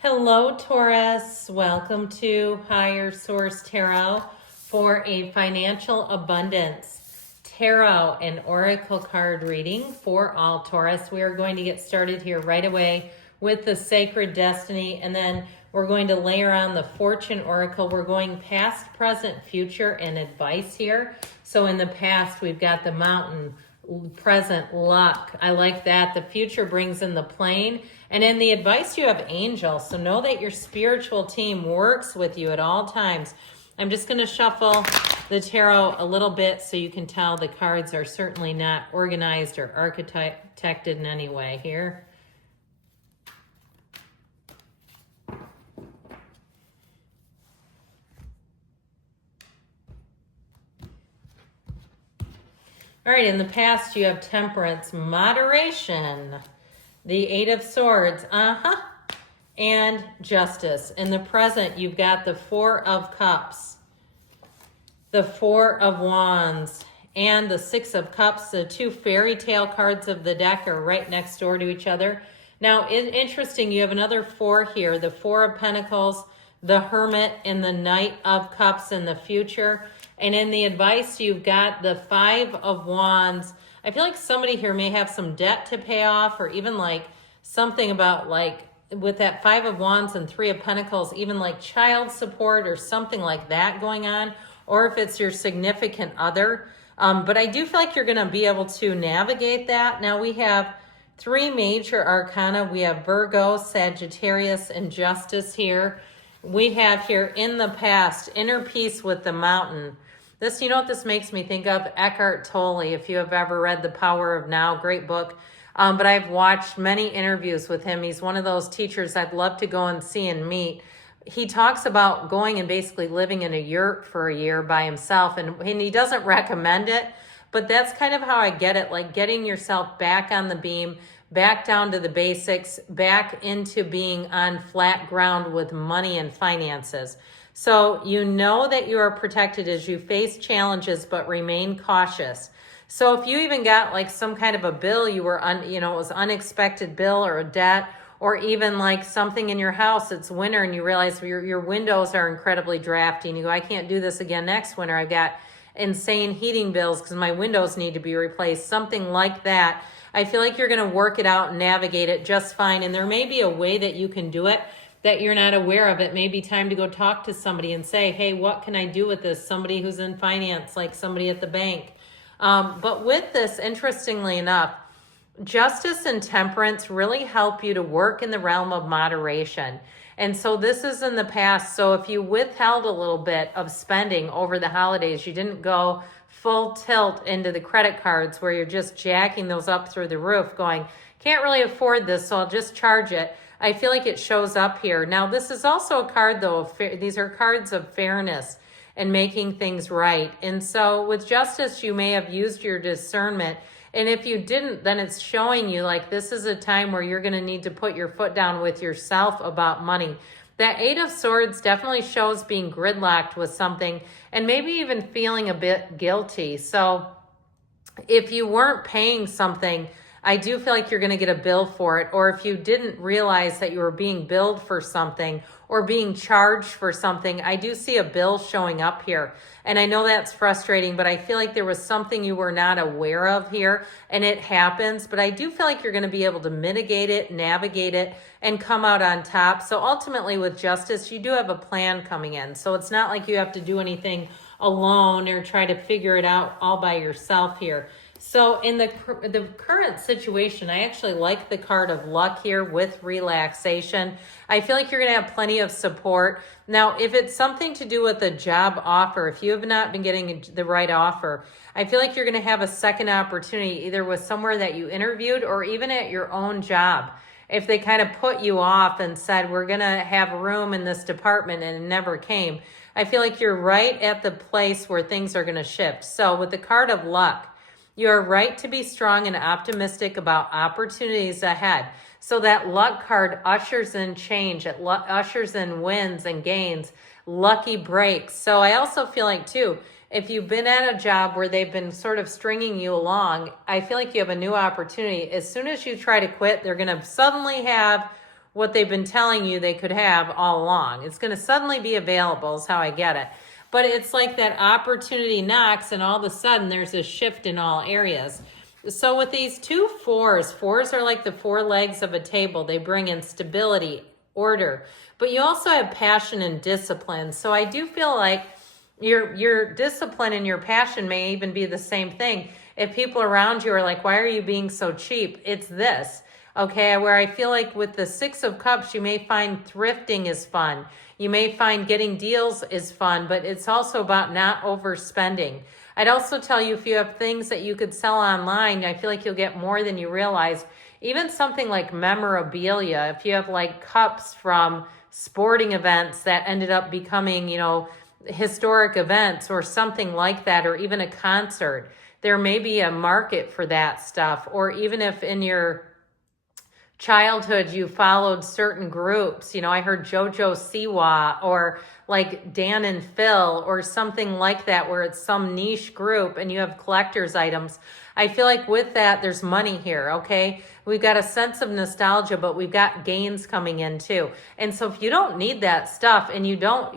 Hello, Taurus. Welcome to Higher Source Tarot for a financial abundance tarot and oracle card reading for all Taurus. We are going to get started here right away with the Sacred Destiny, and then we're going to layer on the Fortune Oracle. We're going past, present, future, and advice here. So in the past, we've got the Mountain, present, luck. I like that. The future brings in the plane. And in the advice, you have angels. So know that your spiritual team works with you at all times. I'm just going to shuffle the tarot a little bit so you can tell the cards are certainly not organized or architected in any way here. All right, in the past, you have Temperance, moderation, the Eight of Swords, and Justice. In the present, you've got the Four of Cups, the Four of Wands, and the Six of Cups. The two fairy tale cards of the deck are right next door to each other. Now, interesting, you have another four here, the Four of Pentacles, the Hermit, and the Knight of Cups in the future. And in the advice, you've got the Five of Wands. I feel like somebody here may have some debt to pay off, or even like something about like with that Five of Wands and Three of Pentacles, even like child support or something like that going on, or if it's your significant other. But I do feel like you're going to be able to navigate that. Now we have three major arcana. We have Virgo, Sagittarius, and Justice here. We have here in the past, inner peace with the Mountain. This, you know what this makes me think of? Eckhart Tolle, if you have ever read The Power of Now, great book. But I've watched many interviews with him. He's one of those teachers I'd love to go and see and meet. He talks about going and basically living in a yurt for a year by himself, and he doesn't recommend it, but that's kind of how I get it, like getting yourself back on the beam, back down to the basics, back into being on flat ground with money and finances. So you know that you are protected as you face challenges, but remain cautious. So if you even got like some kind of a bill, you were it was unexpected bill or a debt, or even like something in your house, it's winter and you realize your windows are incredibly drafty and you go, I can't do this again next winter. I've got insane heating bills because my windows need to be replaced, something like that. I feel like you're going to work it out and navigate it just fine. And there may be a way that you can do it that you're not aware of. It may be time to go talk to somebody and say, hey, what can I do with this? Somebody who's in finance, like somebody at the bank. But with this, interestingly enough, Justice and Temperance really help you to work in the realm of moderation. And so this is in the past. So if you withheld a little bit of spending over the holidays, you didn't go full tilt into the credit cards where you're just jacking those up through the roof going, can't really afford this, so I'll just charge it. I feel like it shows up here. Now, this is also a card, though. These are cards of fairness and making things right. And so with Justice, you may have used your discernment. And if you didn't, then it's showing you like this is a time where you're going to need to put your foot down with yourself about money. That Eight of Swords definitely shows being gridlocked with something and maybe even feeling a bit guilty. So if you weren't paying something, I do feel like you're going to get a bill for it. Or if you didn't realize that you were being billed for something or being charged for something, I do see a bill showing up here. And I know that's frustrating, but I feel like there was something you were not aware of here, and it happens. But I do feel like you're going to be able to mitigate it, navigate it, and come out on top. So ultimately with Justice, you do have a plan coming in. So it's not like you have to do anything alone or try to figure it out all by yourself here. So in the current situation, I actually like the card of luck here with relaxation. I feel like you're going to have plenty of support. Now, if it's something to do with a job offer, if you have not been getting the right offer, I feel like you're going to have a second opportunity either with somewhere that you interviewed or even at your own job. If they kind of put you off and said, we're going to have room in this department and it never came, I feel like you're right at the place where things are going to shift. So with the card of luck, you are right to be strong and optimistic about opportunities ahead. So that luck card ushers in change. It ushers in wins and gains, lucky breaks. So I also feel like, too, if you've been at a job where they've been sort of stringing you along, I feel like you have a new opportunity. As soon as you try to quit, they're going to suddenly have what they've been telling you they could have all along. It's going to suddenly be available is how I get it. But it's like that opportunity knocks and all of a sudden there's a shift in all areas. So with these two fours are like the four legs of a table. They bring in stability, order, but you also have passion and discipline. So I do feel like your discipline and your passion may even be the same thing. If people around you are like, why are you being so cheap? It's this, okay? Where I feel like with the Six of Cups, you may find thrifting is fun. You may find getting deals is fun, but it's also about not overspending. I'd also tell you if you have things that you could sell online, I feel like you'll get more than you realize. Even something like memorabilia, if you have like cups from sporting events that ended up becoming, historic events or something like that, or even a concert, there may be a market for that stuff. Or even if in your childhood you followed certain groups, I heard JoJo Siwa or like Dan and Phil or something like that, where it's some niche group and you have collector's items. I feel like with that, there's money here, okay? We've got a sense of nostalgia, but we've got gains coming in too. And so if you don't need that stuff and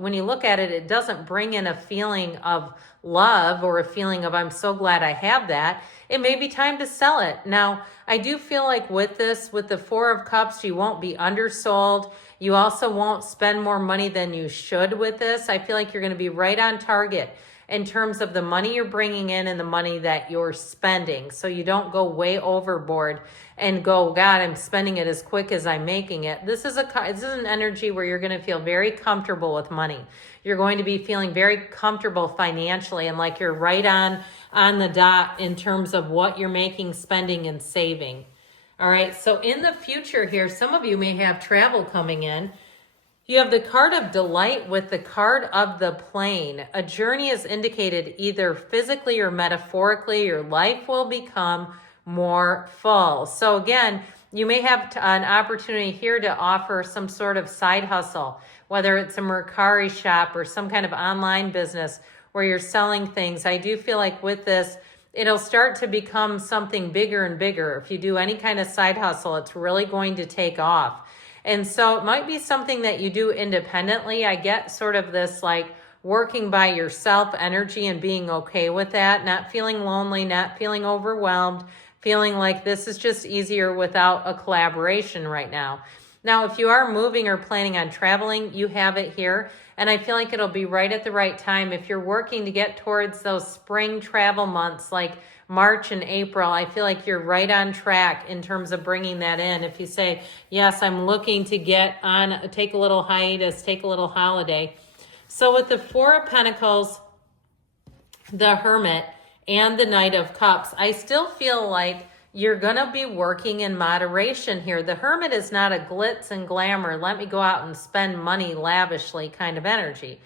when you look at it, it doesn't bring in a feeling of love or a feeling of, I'm so glad I have that, it may be time to sell it. Now, I do feel like with the Four of Cups, you won't be undersold. You also won't spend more money than you should with this. I feel like you're going to be right on target in terms of the money you're bringing in and the money that you're spending. So you don't go way overboard and go, God, I'm spending it as quick as I'm making it. This is an energy where you're going to feel very comfortable with money. You're going to be feeling very comfortable financially and like you're right on the dot in terms of what you're making, spending, and saving. All right, so in the future here, some of you may have travel coming in. You have the card of delight with the card of the plane. A journey is indicated either physically or metaphorically. Your life will become more full. So again, you may have an opportunity here to offer some sort of side hustle, whether it's a Mercari shop or some kind of online business where you're selling things. I do feel like with this, it'll start to become something bigger and bigger. If you do any kind of side hustle, it's really going to take off. And so it might be something that you do independently. I get sort of this like working by yourself energy and being okay with that, not feeling lonely, not feeling overwhelmed, feeling like this is just easier without a collaboration right now. Now, if you are moving or planning on traveling, you have it here. And I feel like it'll be right at the right time. If you're working to get towards those spring travel months like March and April, I feel like you're right on track in terms of bringing that in. If you say, yes, I'm looking to take a little hiatus, take a little holiday. So with the Four of Pentacles, the Hermit, and the Knight of Cups, I still feel like you're going to be working in moderation here. The Hermit is not a glitz and glamour, let me go out and spend money lavishly kind of energy.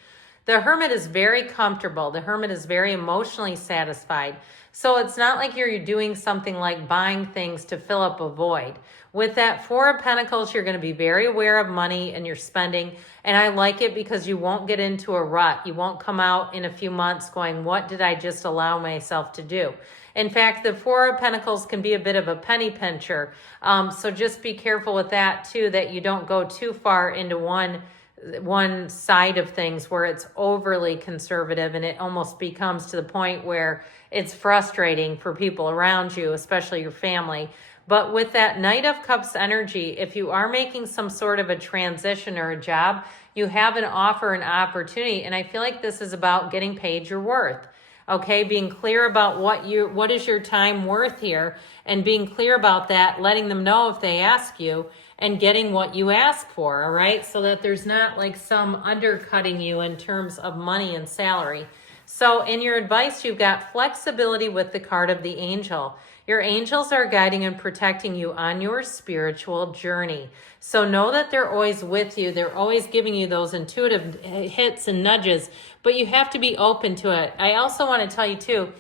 The Hermit is very comfortable. The Hermit is very emotionally satisfied. So it's not like you're doing something like buying things to fill up a void. With that Four of Pentacles, you're going to be very aware of money and your spending. And I like it because you won't get into a rut. You won't come out in a few months going, what did I just allow myself to do? In fact, the Four of Pentacles can be a bit of a penny pincher. So just be careful with that too, that you don't go too far into one side of things where it's overly conservative and it almost becomes to the point where it's frustrating for people around you, especially your family. But with that Knight of Cups energy, if you are making some sort of a transition or a job, you have an offer, an opportunity. And I feel like this is about getting paid your worth. Okay, being clear about what is your time worth here and being clear about that, letting them know if they ask you and getting what you ask for, all right? So that there's not like some undercutting you in terms of money and salary. So in your advice, you've got flexibility with the card of the Angel. Your angels are guiding and protecting you on your spiritual journey. So know that they're always with you. They're always giving you those intuitive hits and nudges, but you have to be open to it. I also want to tell you too,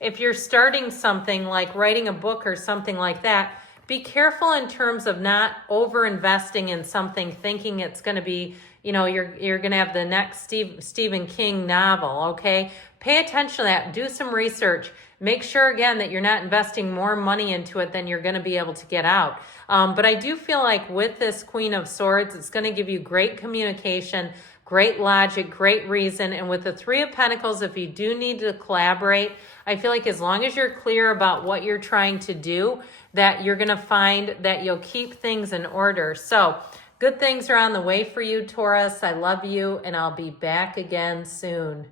if you're starting something like writing a book or something like that, be careful in terms of not over investing in something thinking it's going to be, you know, you're going to have the next Stephen King novel, okay? Pay attention to that. Do some research. Make sure, again, that you're not investing more money into it than you're going to be able to get out. But I do feel like with this Queen of Swords, it's going to give you great communication, great logic, great reason. And with the Three of Pentacles, if you do need to collaborate, I feel like as long as you're clear about what you're trying to do, that you're going to find that you'll keep things in order. So good things are on the way for you, Taurus. I love you, and I'll be back again soon.